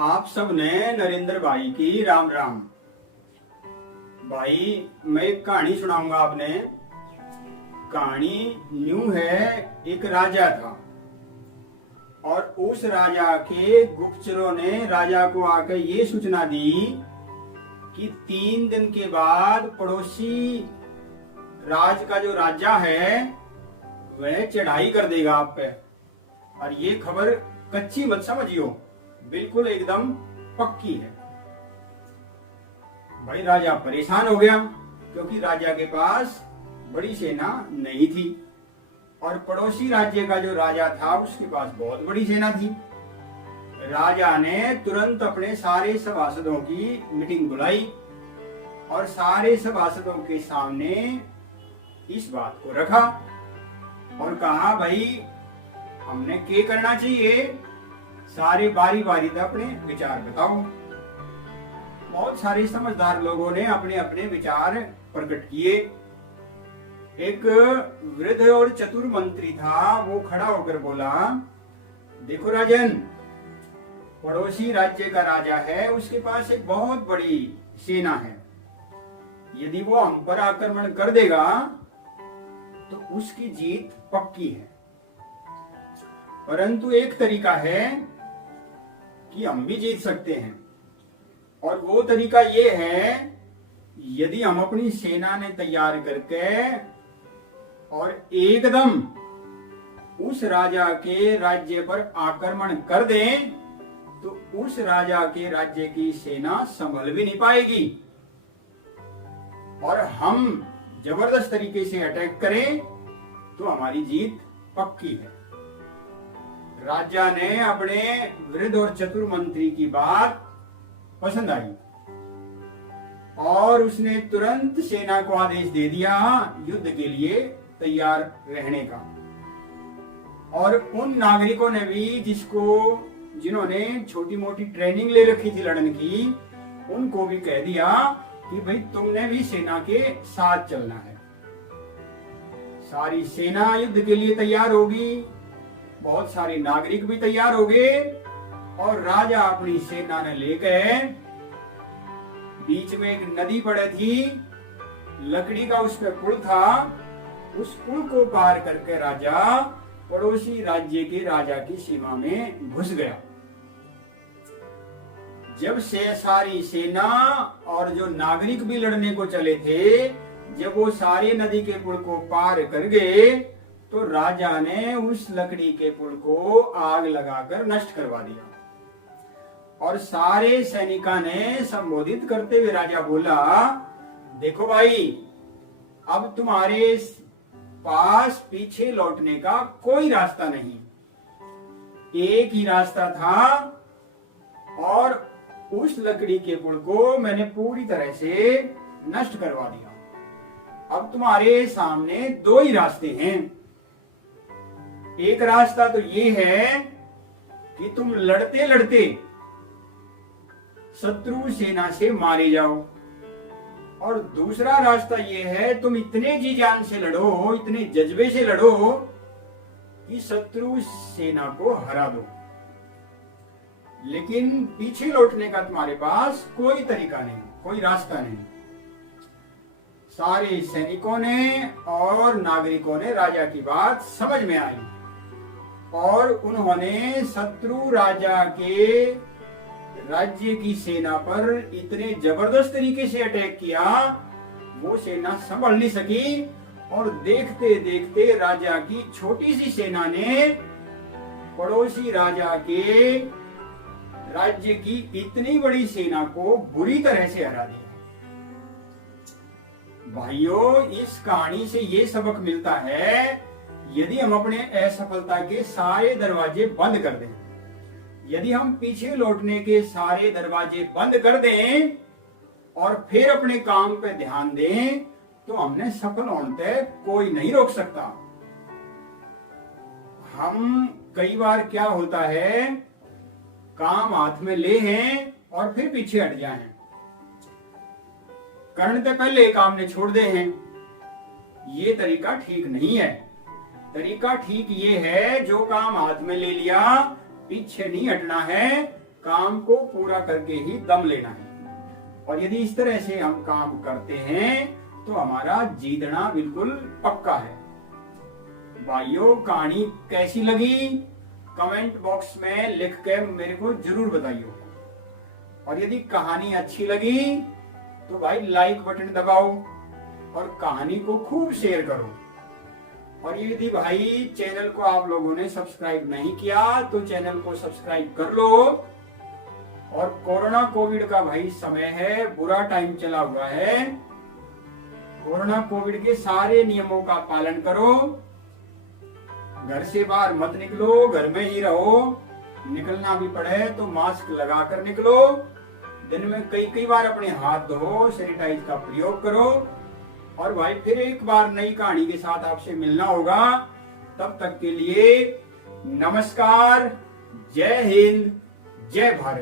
आप सब ने नरेंद्र भाई की राम राम। भाई मैं एक कहानी सुनाऊंगा आपने। कहानी न्यू है। एक राजा था और उस राजा के गुप्तचरों ने राजा को आकर ये सूचना दी कि 3 दिन के बाद पड़ोसी राज का जो राजा है वह चढ़ाई कर देगा आप पे। और ये खबर कच्ची मत समझियो, बिल्कुल एकदम पक्की है। भाई राजा परेशान हो गया क्योंकि राजा के पास बड़ी सेना नहीं थी और पड़ोसी राज्य का जो राजा था उसके पास बहुत बड़ी सेना थी। राजा ने तुरंत अपने सारे सभासदों की मीटिंग बुलाई और सारे सभासदों के सामने इस बात को रखा और कहा भाई हमने क्या करना चाहिए, सारे बारी बारी से अपने विचार बताओ। बहुत सारे समझदार लोगों ने अपने अपने विचार प्रकट किए। एक वृद्ध और चतुर मंत्री था, वो खड़ा होकर बोला, देखो राजन, पड़ोसी राज्य का राजा है, उसके पास एक बहुत बड़ी सेना है। यदि वो हम पर आक्रमण कर देगा तो उसकी जीत पक्की है। परंतु एक तरीका है कि हम भी जीत सकते हैं और वो तरीका ये है, यदि हम अपनी सेना ने तैयार करके और एकदम उस राजा के राज्य पर आक्रमण कर दें तो उस राजा के राज्य की सेना संभल भी नहीं पाएगी और हम जबरदस्त तरीके से अटैक करें तो हमारी जीत पक्की है। राजा ने अपने वृद्ध और चतुर मंत्री की बात पसंद आई और उसने तुरंत सेना को आदेश दे दिया युद्ध के लिए तैयार रहने का। और उन नागरिकों ने भी जिन्होंने छोटी मोटी ट्रेनिंग ले रखी थी लड़ने की, उनको भी कह दिया कि भाई तुमने भी सेना के साथ चलना है। सारी सेना युद्ध के लिए तैयार होगी, बहुत सारे नागरिक भी तैयार हो गए और राजा अपनी सेना ने लेकर, बीच में एक नदी पड़े थी, लकड़ी का उस पे पुल था, उस पुल को पार करके राजा पड़ोसी राज्य के राजा की सीमा में घुस गया। जब से सारी सेना और जो नागरिक भी लड़ने को चले थे, जब वो सारे नदी के पुल को पार कर गए तो राजा ने उस लकड़ी के पुल को आग लगाकर नष्ट करवा दिया। और सारे सैनिका ने संबोधित करते हुए राजा बोला, देखो भाई, अब तुम्हारे पास पीछे लौटने का कोई रास्ता नहीं, एक ही रास्ता था और उस लकड़ी के पुल को मैंने पूरी तरह से नष्ट करवा दिया। अब तुम्हारे सामने 2 ही रास्ते हैं। एक रास्ता तो ये है कि तुम लड़ते लड़ते शत्रु सेना से मारे जाओ और दूसरा रास्ता ये है तुम इतने जी जान से लड़ो, इतने जज्बे से लड़ो कि शत्रु सेना को हरा दो। लेकिन पीछे लौटने का तुम्हारे पास कोई तरीका नहीं, कोई रास्ता नहीं। सारे सैनिकों ने और नागरिकों ने राजा की बात समझ में आई और उन्होंने शत्रु राजा के राज्य की सेना पर इतने जबरदस्त तरीके से अटैक किया, वो सेना संभल नहीं सकी और देखते देखते राजा की छोटी सी सेना ने पड़ोसी राजा के राज्य की इतनी बड़ी सेना को बुरी तरह से हरा दिया। भाइयों, इस कहानी से ये सबक मिलता है, यदि हम अपने असफलता के सारे दरवाजे बंद कर दें, यदि हम पीछे लौटने के सारे दरवाजे बंद कर दें और फिर अपने काम पे ध्यान दें तो हमने सफल होने तक कोई नहीं रोक सकता। हम कई बार क्या होता है, काम हाथ में ले हैं और फिर पीछे हट जाएं, करने से पहले काम ने छोड़ दे हैं। ये तरीका ठीक नहीं है। तरीका ठीक ये है, जो काम हाथ में ले लिया पीछे नहीं हटना है, काम को पूरा करके ही दम लेना है। और यदि इस तरह से हम काम करते हैं तो हमारा जीतना बिल्कुल पक्का है। भाइयों, कहानी कैसी लगी कमेंट बॉक्स में लिख के मेरे को जरूर बताइए। और यदि कहानी अच्छी लगी तो भाई लाइक बटन दबाओ और कहानी को खूब शेयर करो। और यदि भाई चैनल को आप लोगों ने सब्सक्राइब नहीं किया तो चैनल को सब्सक्राइब कर लो। और कोरोना कोविड का भाई समय है, बुरा टाइम चला हुआ है। कोरोना कोविड के सारे नियमों का पालन करो, घर से बाहर मत निकलो, घर में ही रहो। निकलना भी पड़े तो मास्क लगा कर निकलो। दिन में कई बार अपने हाथ धो, सैनिटाइज का प्रयोग करो। और भाई फिर एक बार नई कहानी के साथ आपसे मिलना होगा। तब तक के लिए नमस्कार, जय हिंद, जय भारत।